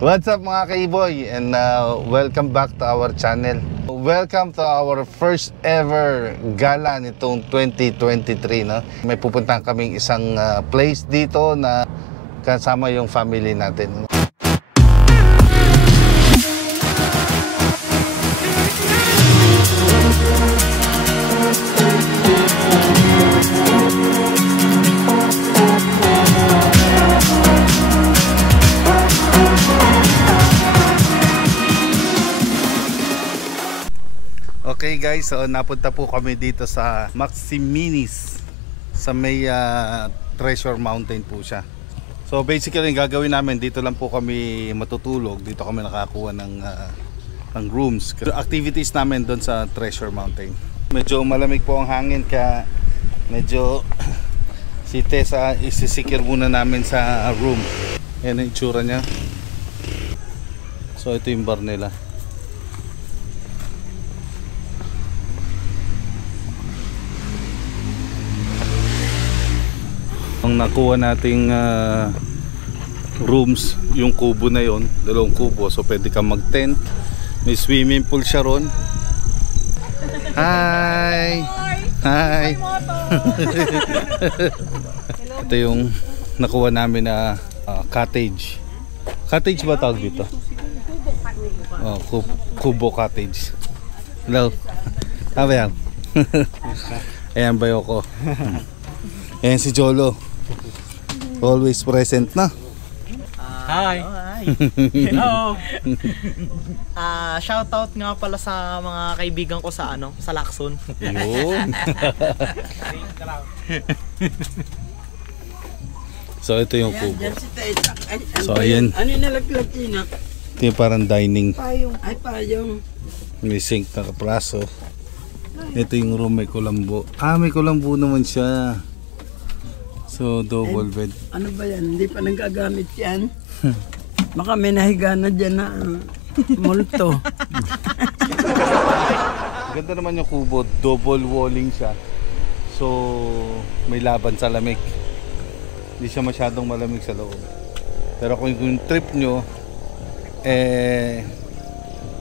What's up mga kaiboy, and welcome back to our channel. Welcome to our first ever gala nitong 2023, no? May pupuntahan kaming isang place dito na kasama yung family natin. Okay guys, so napunta po kami dito sa Maximinis sa may Treasure Mountain po siya. So basically yung gagawin namin, dito lang po kami matutulog, dito kami nakakuha ng rooms. Activities namin doon sa Treasure Mountain. Medyo malamig po ang hangin kaya medyo si Tessa isisikir muna namin sa room. Yan ang itsura niya. So ito yung bar nila. Ang nakuha nating rooms, yung kubo na yon, dalawang kubo, so pwede kang mag-tent. May swimming pool siya ron. Hi! Hi! Ito yung nakuha namin na cottage. Cottage ba tawag dito? Oh, kubo cottage. Hello. Ano yan? Ayan bayo ko. Ayan si Jolo. Always present na. Hi. Hello. Shoutout nga pala sa mga kaibigan ko sa sa Lacson. Yun. So ito yung kubo. So ayan. Ano yung nalaglag yun? Ito yung parang dining. Payong. Ay, payong. May sink na kapraso. Ito yung room, may kulambo. May kulambo naman siya. So double bed. Ano ba yan? Hindi pa nagagamit yan. Baka may nahiga na dyan na multo. Ganda naman yung kubo. Double walling siya. So may laban sa lamig. Hindi siya masyadong malamig sa loob. Pero kung yung trip nyo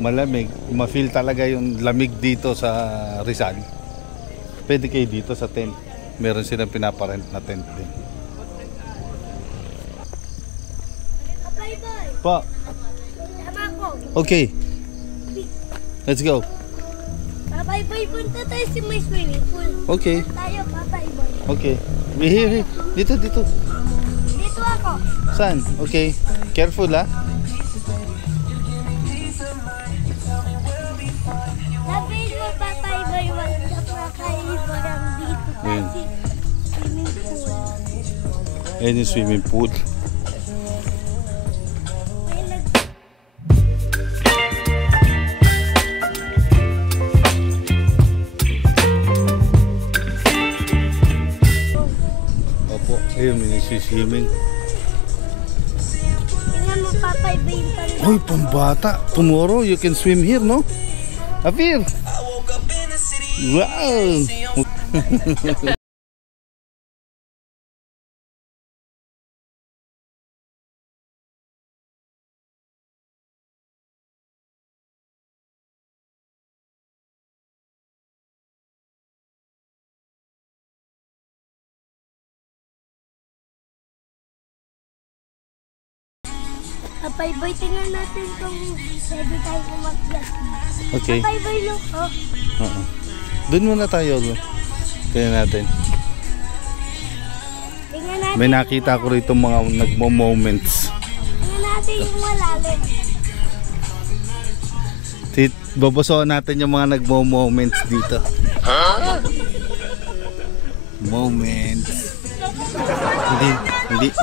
malamig, ma-feel talaga yung lamig dito sa Rizal, pwede kayo dito sa tent. Meron silang pinaparent na tent din. Pa. Okay. Let's go. Bye-bye, punta tayo sa may swimming pool. Okay. Tayo, bye-bye. Okay. Here. Dito. Dito ako. Saan? Okay. Careful ha. Sabihin mo, bye-bye, wag ka makaiba lang dito kasi swimming pool. Ayan yung swimming pool. Opo, ayun may nagsiswimming. Tingnan mo, papaiba yung tanda. Uy, pambata. Tomorrow you can swim here, no? Afir! Wow! Bye-bye, tingnan natin kung pwede tayo umakyat. Okay. Bye-bye, no? Oh. Doon muna tayo. Tingnan natin. Tingnan natin. May nakita ko rito mga nagmo-moments. Tingnan natin yung malalim. Babasoan natin yung mga nagmo-moments dito. Moments.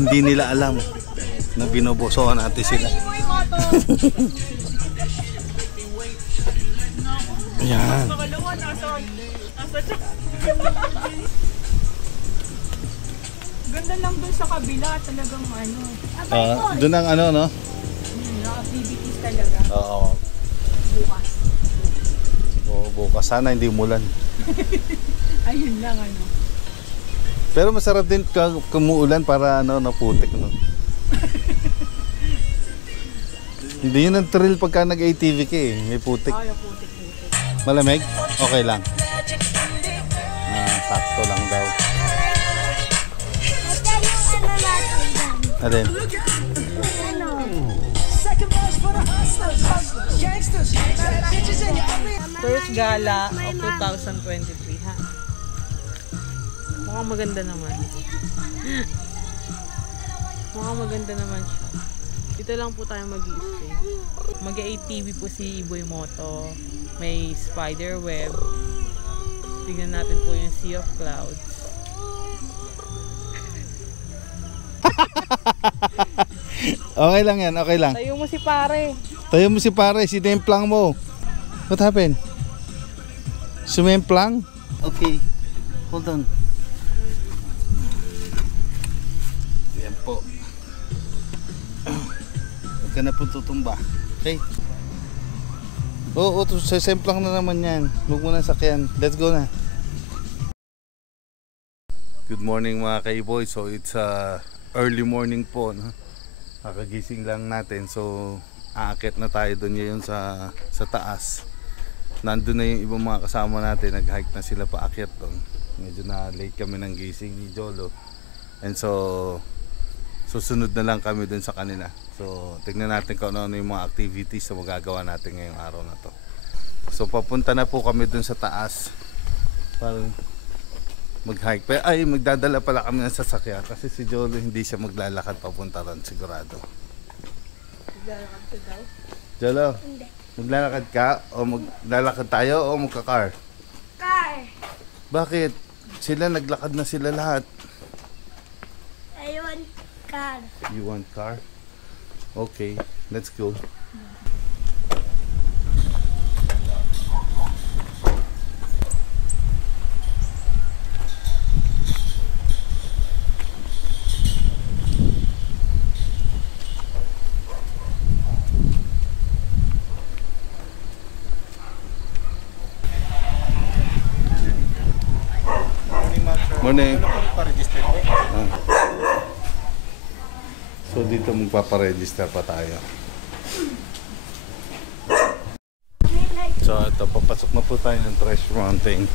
Hindi nila alam na binobosoan natin sila. Ayan. Ganda lang dun sa kabila, talagang ano. Doon ang ano, no? Activities talaga. Oo. Bukas. Oo, bukas. Sana hindi umulan. Ayun lang ano. Pero masarap din kumuulan para ano, naputik, no? Hindi yun ang thrill pagka nag-ATV ka eh. May putik. Ay, putik-putik. Malamig? Okay lang. Sakto lang daw. At yan yung ano natin dyan. Alin? Ano? First gala of 2023, ha? Mukhang maganda naman. Mukhang maganda naman siya. Dito lang po tayo mag-i-stay. Mag-ATV po si Iboy Moto. May spider web. Tingnan natin po yung Sea of Clouds. Okay lang yan, okay lang. Tayo mo si pare. Tayo mo si pare, sinemplang mo. What happened? Sumemplang? Okay, hold on. Yan po. Huwag ka na po tutumba. Okay. Oo, semplang na naman yan. Huwag mo na sakyan. Let's go na. Good morning mga kaiboy. So it's early morning po. No? Kakagising lang natin. So aakyat na tayo doon ngayon sa taas. Nandun na yung ibang mga kasama natin. Nag-hike na sila paakyat doon. Medyo na late kami ng gising ni Jolo. And so susunod na lang kami doon sa kanila. So tignan natin kung ano yung mga activities na magagawa natin ngayong araw na to. So papunta na po kami doon sa taas para mag-hike. Pero ay, magdadala pala kami ng sasakyan kasi si Jolo hindi siya maglalakad papunta ron sigurado. Maglalakad ka daw? Jolo, maglalakad ka o maglalakad tayo o magka-car? Car. Bakit? Sila naglakad na sila lahat. I want car. You want car? Okay, let's go. Morning. So dito magpaparegister pa tayo. So ito, papasok na po tayo ng Treasure Mountain.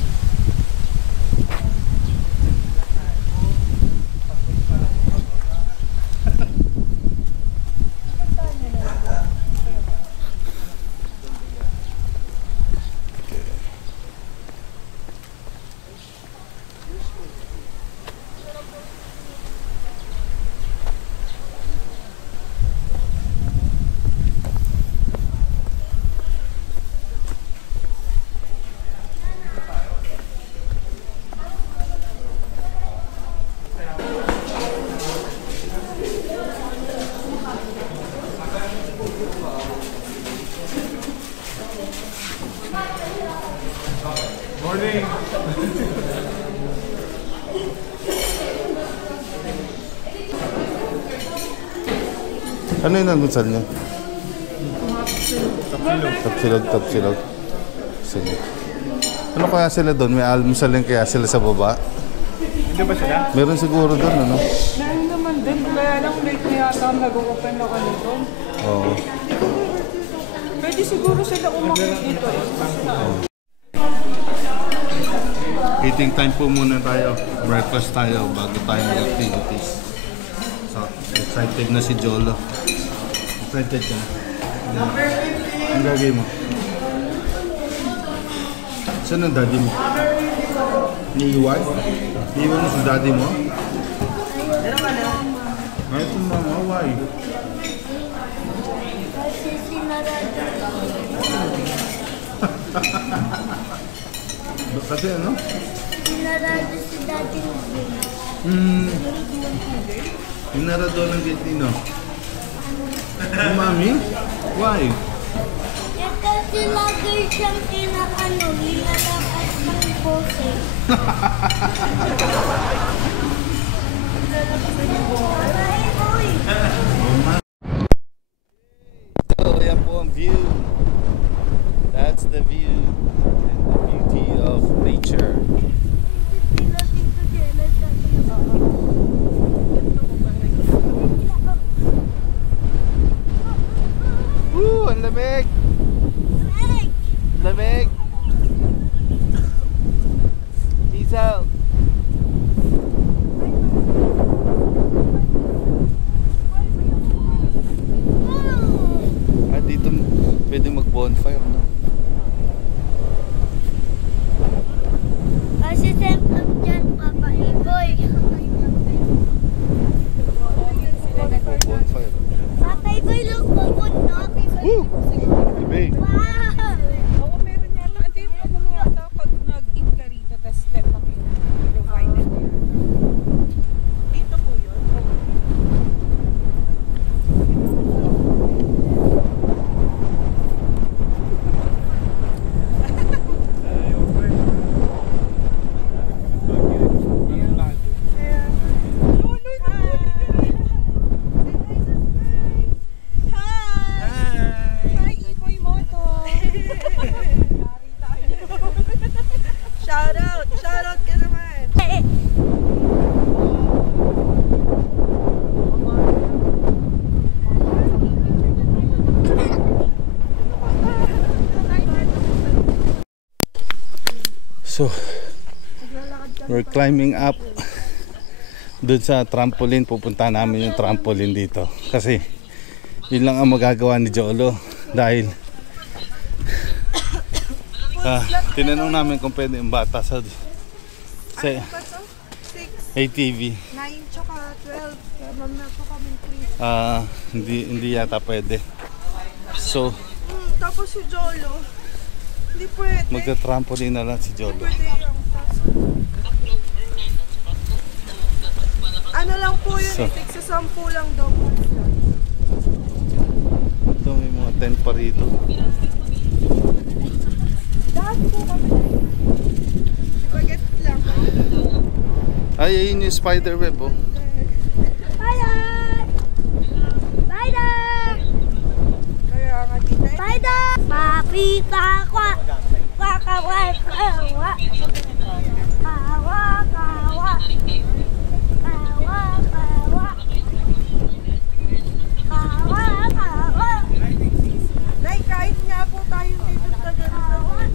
Morning. Ano yung nangusal niya? Tapsilog. Sige. Ano kaya sila doon? May almusal din kaya sila sa baba? Hindi ba sila? Meron siguro doon, ano? Meron naman din, kaya lang late na yata nag-open na kami doon. Oo. Pwede siguro sila umakit dito eh. Eating time po muna tayo. Breakfast tayo bago tayo mag-activities. So, excited na si Jolo. Excited ka na? Ang gagawin mo? Saan ang daddy mo? Niiwan? Niiwan mo si daddy mo? Ay, ito mama, why? Kasi sinarado. Kasi ano? Sinarado si Daddy Ruben. Hinarado ng gate nino. Mami? Why? Eh kasi lagi siyang inaano, hinalakas ng bose. Ay, boy! So, yan po ang view. That's the view and the beauty of nature. lamig! Lamig! Isaw! Ah, dito pwede mag-bonfire, no? Kasi template dyan, Papa Iboy. Bonfire. Papa Iboy, look, pupunta. Woo! Lamig! Wow! Oo, meron yata. Hindi, ano yata pag nag-in ka rito, tapos step up yung provided niya. Dito po yun. Hi, Iboy Moto. Shout out ka naman. So, we're climbing up doon sa trampoline. Pupunta namin yung trampoline dito kasi yun lang ang magagawa ni Jolo dahil tinanong namin kung pwede yung bata sa ATV. 9 tsaka 12. Meron na po kami 3. Hindi yata pwede. So, Tapos si Jolo, hindi pwede. magta-trampoline na lang si Jolo. Pwede yung ano lang po yun, So, itik sa 10 lang daw po. ito may mga tent pa rito. Lahat po kami. Baget lang. Ay, ayun yung spider web, oh. Spider! Spider! Kaya nga dito. Spider! Papita kwa! Wakawa! Kawa! Kawa! Kawa! Kawa! Kawa! Kawa! Kawa! Nay, kahit nga po tayo dito sa ganun.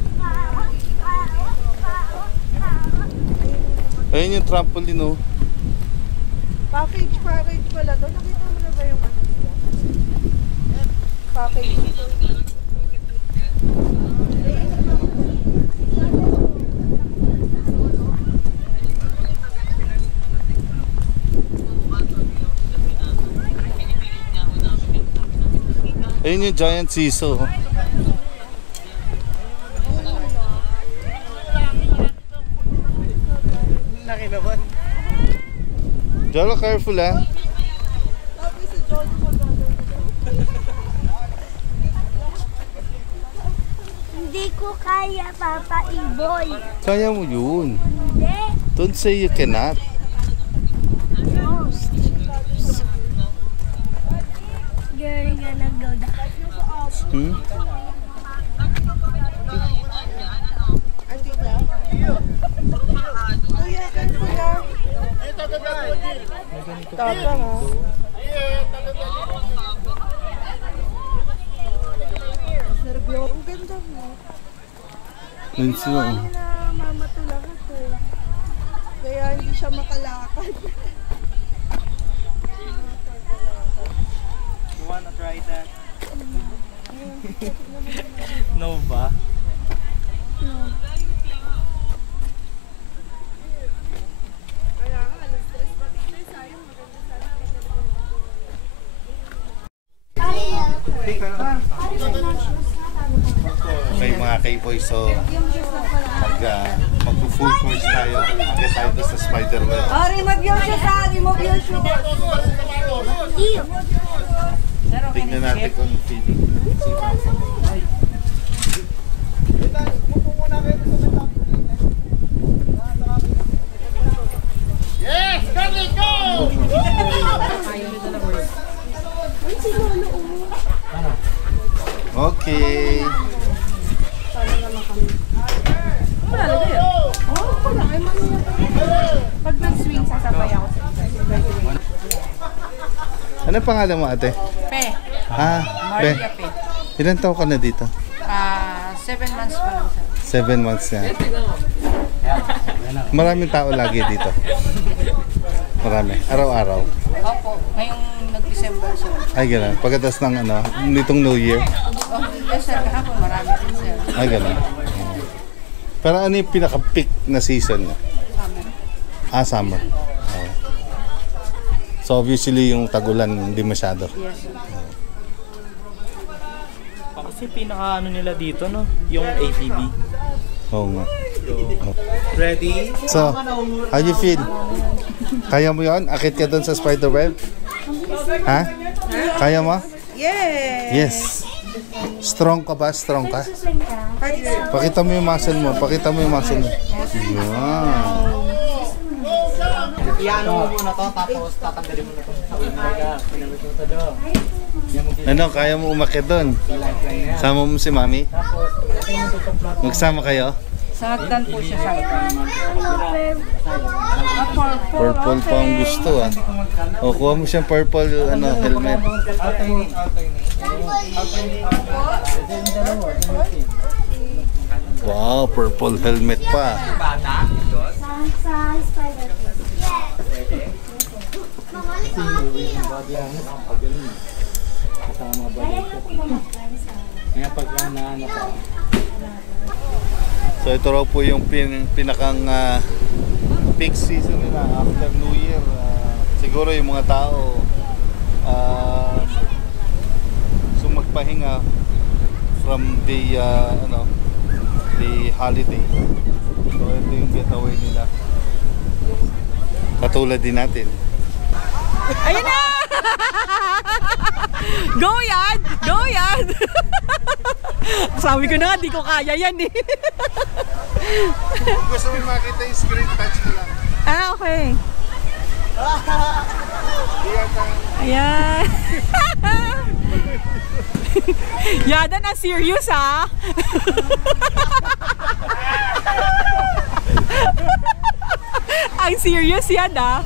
Ayun yung trampoline, oh. Package pala to. Nakita mo na ba yung ano nila? Package. Ayun yung giant seesaw, oh. Laki naman. Jolo, careful, ah. Sabi si Jolo mo Hindi ko kaya, Papa Iboy. Kaya mo yun. Hindi. Don't say you cannot. No. You're gonna go down. Hmm? Kuya, ganito lang. Tapang ha. Nervyo. Ang ganda mo. Yun sila, oh. Na mamatulak ito. Kaya hindi siya makalakad. You wanna try that? No ba? Kaya nga, alas 3 pati ito. Sayang, maganda sana. Okay mga kayboy, so mag-full course tayo. Agad tayo doon sa spider web. Oh, remove yung shoes ha! Remove yung shoes! Tingnan natin kung feeling. Yes! Let's go! Okay. Pag nag-swing, sasabay ako sa Ano pangalan mo, ate? Pe. Ah, Maria Pe. Ilan taon ka na dito? 7 months pa lang, sir. 7 months na. Maraming tao lagi dito. Marami. Araw-araw. Opo, ngayong nag-December, sir. Ay, gano'n. Pagkatas ng ano, nitong New Year. Oh, yes, sir. Kahapon marami din, sir. Ay, gano'n. Pero ano yung pinaka-peak na season niya? Summer. Summer. Okay. So obviously yung tag-ulan hindi masyado. Yes, sir. Kasi pinaka ano nila dito, no? Yung ATV. Oo nga. Ready? So, how you feel? Kaya mo yun? Akit ka doon sa spider web? Ha? Kaya mo? Yes! Yes. Strong ka ba? Strong ka? Pakita mo yung muscle mo. Pakita mo yung muscle mo. Wow. Iano mo muna to, tapos tatanggalin mo na to sa umaga. Pinamit mo to do. Ano, kaya mo umakit doon? Sama mo si Mami? Magsama kayo? Sa hagdan po siya, sir. Purple pa ang gusto ah. O, kuha mo siyang purple ano, helmet. Wow, purple helmet pa. So ito raw po yung pinakang peak season nila after New Year. Siguro yung mga tao so magpahinga from the the holiday. So ito yung getaway nila. Katulad din natin. Ayun na! Go yan! Go yan! Sabi ko na nga, di ko kaya yan eh. Gusto mo makita yung screen touch ko lang. Okay. Ayan. Yada na serious ha? Ang serious yan ha?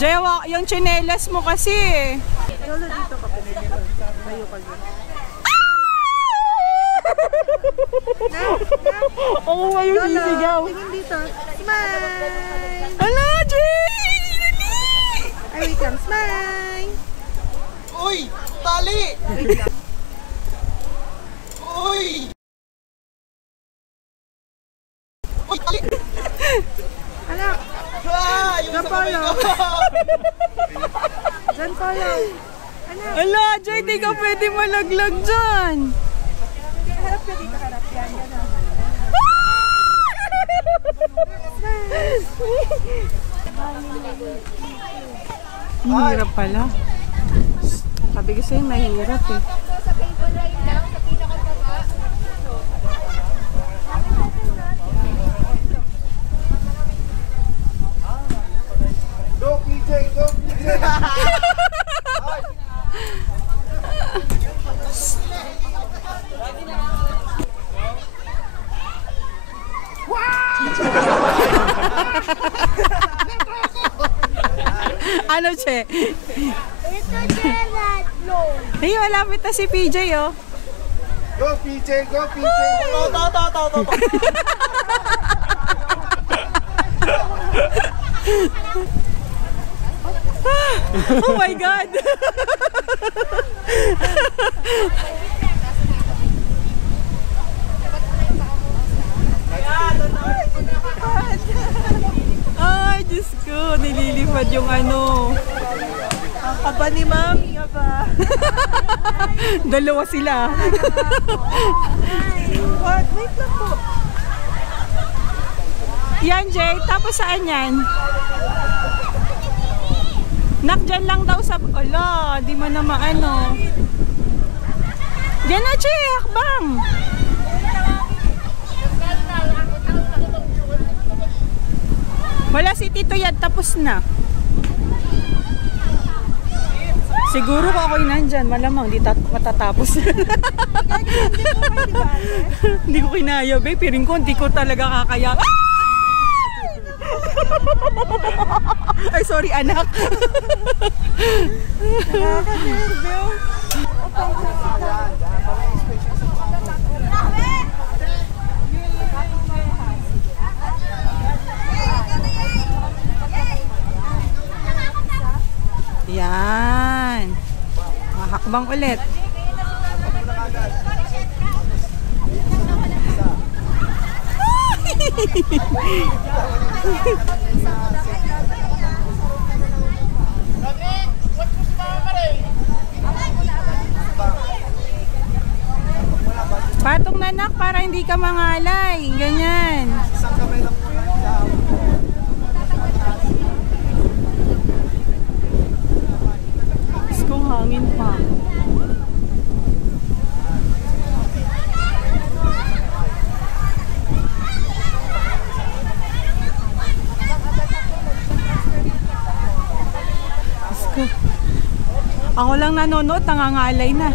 Jewa, yung tsinelas mo kasi eh. Lolo, dito ka pinagyan. Mayo ka dyan. Oo, may yung sisigaw. Tingin dito. Smile! Ala, Jay! Ay, wait lang. Smile! Uy! Tali! Wait lang. Uy! Uy! Tali! Anak! Yung Diyan polo! Diyan polo! Anak! Ala, Jay, di ka pwede malaglag dyan. Harap ka dito, harap. Yan, yan. Mahirap pala. Sabi ko sa'yo, mahirap eh. Go PJ! Go PJ! Ano, Che? Ito Gerard, no. Hey, malapit na si PJ, oh. Go PJ! Go PJ! Oh my God! Ay, Diyos ko, nililipad yung ano. Ang kaba ni Mami, aba. Dalawa sila. What? Wait lang po. Yan, Jay. Tapos saan yan? Nak, dyan lang daw sa... Ala, di mo na maano. Diyan na, Jay. Hakbang. Wala si Tito yan. Tapos na. Siguro kung ako'y nandyan, malamang di matatapos. Hindi ko kinaya, babe. Piring ko, hindi ko talaga kakaya. Ay, sorry, anak. Nakaka-nerve. Hakbang ulit. Patong na nak para hindi ka mangalay. Ganyan. Gusto kong hangin pa. Gusto. Ako lang nanonood, nangangalay na.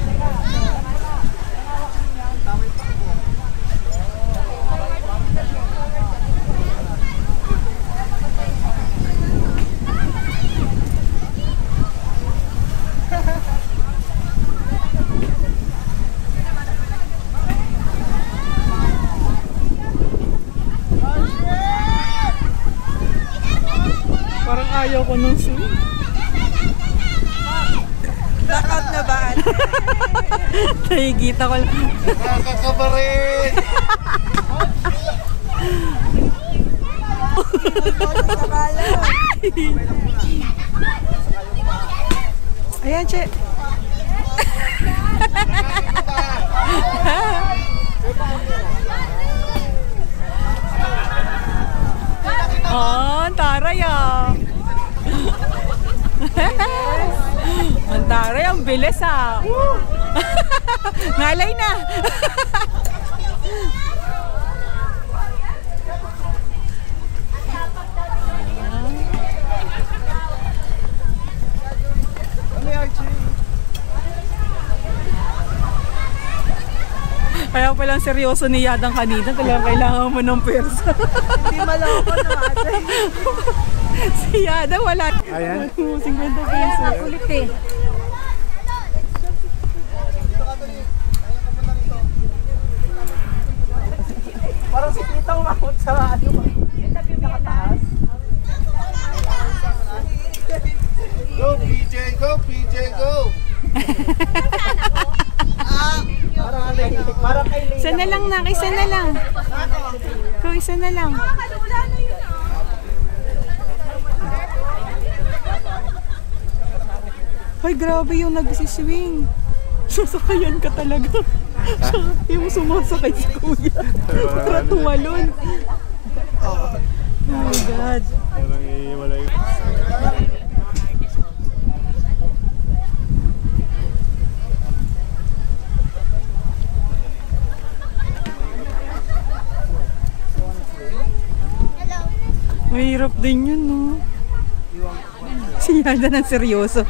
Parang ayaw ko nung swim. Knockout na ba? Nakikita ko lang. Nakakabarin! Ayan, che. Oh, ang taray ah. Ang taray, ang bilis ah. Ngalay na. Kaya palang seryoso ni Yadang kanina, talagang kailangan mo ng persa. Hindi maloko na ate. Si Yadang wala. Ayan. 50 pesos. Kulit eh. Parang si Tita umahot sa ano. Nakataas. Go PJ, go PJ, go! Isa na lang na, isa na lang. Ikaw, isa na lang. Ay, grabe yung nagsiswing. Sasakayan ka talaga. Yung sumasakay si kuya. Para tumalon. Oh my God. Mahirap din yun, no? Si Yada ng seryoso.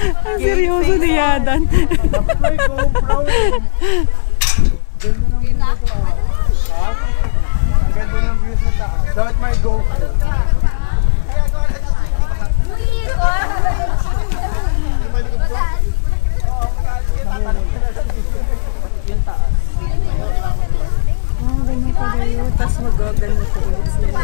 Ang seryoso ni Yadan. Dapat may GoPro. Ganyan pala yun. Tapos mag-ganyan sa ulit sila.